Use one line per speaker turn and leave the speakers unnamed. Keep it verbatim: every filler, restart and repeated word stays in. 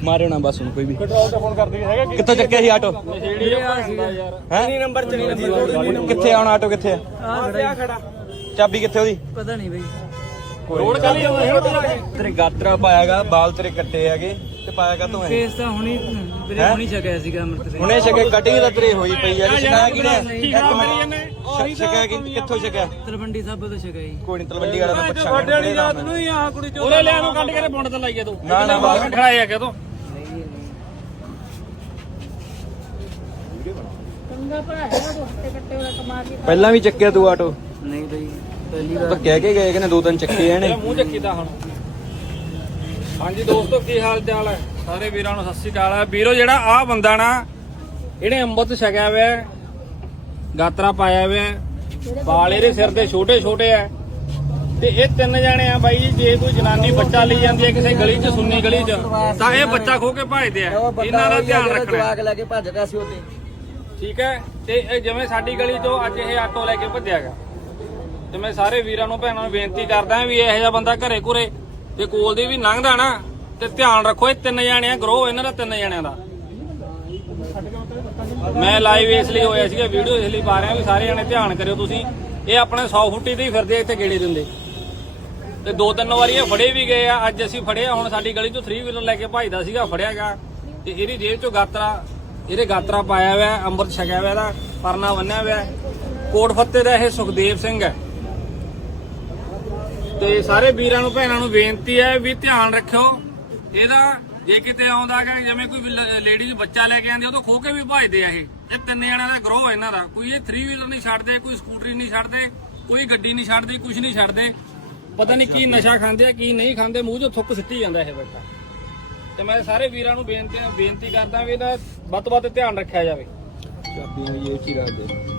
ਮਾਰਿਓ ਨਾ ਬਸ ਹੁਣ ਕੋਈ ਵੀ
ਕੰਟਰੋਲ ਤੇ ਫੋਨ ਕਰਦੀ ਹੈਗਾ
ਕਿੱਥੋਂ ਚੱਕਿਆ ਸੀ ਆਟੋ
ਕਿੰਨੀ ਨੰਬਰ ਚਲੀ ਨੰਬਰ
ਕਿੱਥੇ ਆਉਣਾ ਆਟੋ ਕਿੱਥੇ ਆ
ਆ ਖੜਾ
ਚਾਬੀ ਕਿੱਥੇ ਉਹਦੀ
ਪਤਾ ਨਹੀਂ ਬਈ
ਰੋਡ ਕਾਲੀ ਆਉਂਦਾ ਹੈ
ਤੇਰੇ ਗਾਤਰਾ ਪਾਇਆਗਾ ਬਾਲ ਤੇਰੇ ਕੱਟੇ ਹੈਗੇ ਤੇ ਪਾਇਆਗਾ ਤੂੰ
ਕੇਸ ਤਾਂ ਹੁਣੀ ਵੀਰੇ ਹੁਣੀ ਛਕਿਆ ਸੀਗਾ ਅੰਮ੍ਰਿਤ
ਹੁਣੇ ਛਕੇ ਕਟਿੰਗ ਦਾ ਤੇਰੇ ਹੋਈ ਪਈ ਆ ਛਕਾਇਆ ਕਿਨੇ
ਠੀਕ
ਇੱਕ
ਆ
ਮਿੰਟ ਛਕਿਆ ਕਿ ਕਿੱਥੋਂ ਛਕਿਆ
ਤਲਵੰਡੀ ਸਾਬੋ ਤੋਂ ਛਕਿਆ ਜੀ
ਕੋਈ ਨਹੀਂ ਤਲਵੰਡੀ ਵਾਲਾ ਦਾ ਪੁੱਛਾਂਗੇ
ਵੱਡੇ ਵਾਲੀ ਰਾਤ ਨੂੰ ਹੀ ਆ ਕੁੜੀ ਚੋਂ ਉਹਨੇ ਲਿਆ ਨੂੰ ਕੱਢ ਕੇ ਬੁੰਡ ਤੇ ਲਾਈਏ ਤੂੰ
ਨਾ ਨਾ ਬਾਹਰ
ਖੜਾਇਆ ਕਿ ਤੂੰ
ਪਹਿਲਾਂ ਵੀ ਚੱਕਿਆ ਤੂੰ ਆਟੋ
ਨਹੀਂ ਬਈ ਪਹਿਲੀ
ਤਾਂ ਕਹਿ ਕੇ ਗਏ ਕਿ ਨੇ ਦੋ ਤਿੰਨ ਚੱਕੇ ਆ ਨੇ
ਮੂੰਹ ਚੱਕੀਦਾ ਹੁਣ ਹਾਂਜੀ ਦੋਸਤੋ ਕੀ ਹਾਲ ਚਾਲ ਹੈ ਸਾਰੇ ਵੀਰਾਂ ਨੂੰ ਸਤਿ ਸ੍ਰੀ ਅਕਾਲ ਹੈ ਵੀਰੋ ਜਿਹੜਾ ਆਹ ਬੰਦਾ ਨਾ ਇਹਨੇ ਅੰਮ੍ਰਿਤ ਛਕਿਆ ਹੋਇਆ ਗਾਤਰਾ ਪਾਇਆ ਹੋਇਆ ਵਾਲ ਇਹਦੇ ਸਿਰ ਦੇ ਛੋਟੇ ਛੋਟੇ ਆ ਤੇ ਇਹ ਤਿੰਨ ਜਣੇ ਆ ਬਾਈ ਜੀ ਜੇ ਕੋਈ ਜਨਾਨੀ ਬੱਚਾ ਲਈ ਜਾਂਦੀ ਹੈ ਕਿਸੇ ਗਲੀ 'ਚ ਸੁੰਨੀ ਗਲੀ 'ਚ ਤਾਂ ਇਹ ਬੱਚਾ ਖੋ ਕੇ ਭਜਦੇ ਆ ਇਹਨਾਂ ਦਾ ਧਿਆਨ ਰੱਖਣਾ
ਲੈ ਕੇ ਭੱਜਦਾ ਸੀ ਉਹਤੇ
ਠੀਕ ਹੈ ਤੇ ਇਹ ਜਿਵੇਂ ਸਾਡੀ ਗਲੀ 'ਚੋਂ ਅੱਜ ਇਹ ਆਟੋ ਲੈ ਕੇ ਭੱਜਿਆ ਗਾ ਤੇ ਮੈਂ ਸਾਰੇ ਵੀਰਾਂ ਨੂੰ ਭੈਣਾਂ ਨੂੰ ਬੇਨਤੀ ਕਰਦਾ ਵੀ ਇਹੋ ਜਿਹਾ ਬੰਦਾ ਘਰੇ ਘੁਰੇ ਤੇ ਕੋਲ ਦੀ ਵੀ ਲੰਘਦਾ ਨਾ ਤੇ ਧਿਆਨ ਰੱਖੋ ਇਹ ਤਿੰਨ ਜਣੇ ਆ ਗਰੋਹ ਇਹਨਾਂ ਦਾ ਤਿੰਨ ਜਣਿਆਂ ਦਾ ਮੈਂ ਲਾਈਵ ਇਸ ਲਈ ਹੋਇਆ ਸੀਗਾ ਵੀਡੀਓ ਇਸ ਲਈ ਪਾ ਰਿਹਾ ਵੀ ਸਾਰੇ ਜਣੇ ਧਿਆਨ ਕਰਿਓ ਤੁਸੀਂ ਇਹ ਆਪਣੇ ਸੌ ਫੁੱਟੀ ਤੇ ਹੀ ਫਿਰਦੇ ਇੱਥੇ ਗੇੜੇ ਦਿੰਦੇ ਤੇ ਦੋ ਤਿੰਨ ਵਾਰੀ ਇਹ ਫੜੇ ਵੀ ਗਏ ਆ ਅੱਜ ਅਸੀਂ ਫੜੇ ਆ ਹੁਣ ਸਾਡੀ ਗਲੀ ਚੋਂ ਥ੍ਰੀ ਵੀਲਰ ਲੈ ਕੇ ਭਜਦਾ ਸੀਗਾ ਫੜਿਆ ਗਿਆ ਤੇ ਇਹਦੀ ਜੇਬ ਚੋਂ ਗਾਤਰਾ ਇਹਦੇ ਗਾਤਰਾ ਪਾਇਆ ਹੋਇਆ ਅੰਮ੍ਰਿਤ ਛਕਿਆ ਹੋਇਆ ਇਹਦਾ ਪਰਨਾ ਬੰਨਿਆ ਹੋਇਆ ਕੋਟ ਫੱਤੇ ਦਾ ਇਹ ਸੁਖਦੇਵ ਸਿੰਘ ਹੈ ਤੇ ਸਾਰੇ ਵੀਰਾਂ ਨੂੰ ਭੈਣਾਂ ਨੂੰ ਬੇਨਤੀ ਹੈ ਵੀ ਧਿਆਨ ਰੱਖਿਓ ਇਹਦਾ ਜੇ ਕਿਤੇ ਆਉਂਦਾ ਹੈ ਜਿਵੇਂ ਕੋਈ ਲੇਡੀਜ਼ ਬੱਚਾ ਲੈ ਕੇ ਆਂਦੀ ਉਹ ਤੋਂ ਖੋ ਕੇ ਵੀ ਭਜਦੇ ਆ ਇਹ ਇਹ ਤਿੰਨ ਜਣਿਆਂ ਦਾ ਗਰੋਹ ਇਹਨਾਂ ਦਾ ਕੋਈ ਇਹ ਥ੍ਰੀ ਵੀਲਰ ਨਹੀਂ ਛੱਡਦੇ ਕੋਈ ਸਕੂਟਰੀ ਨਹੀਂ ਛੱਡਦੇ ਕੋਈ ਗੱਡੀ ਨਹੀਂ ਛੱਡਦੀ ਕੁਝ ਨਹੀਂ ਛੱਡਦੇ ਪਤਾ ਨਹੀਂ ਕੀ ਨਸ਼ਾ ਖਾਂਦੇ ਆ ਕੀ ਨਹੀਂ ਖਾਂਦੇ ਮੂੰਹ 'ਚੋਂ ਥੁੱਕ ਸਿੱਟੀ ਜਾਂਦਾ ਇਹ ਬੱਚਾ ਤੇ ਮੈਂ ਸਾਰੇ ਵੀਰਾਂ ਨੂੰ ਬੇਨਤੀ ਬੇਨਤੀ ਕਰਦਾ ਵੀ ਇਹਦਾ ਵੱਧ ਤੋਂ ਵੱਧ ਧਿਆਨ ਰੱਖਿਆ ਜਾਵੇ
ਚਾਬੀਆਂ ਇਹ ਕੀ ਰੱਖ ਦੇ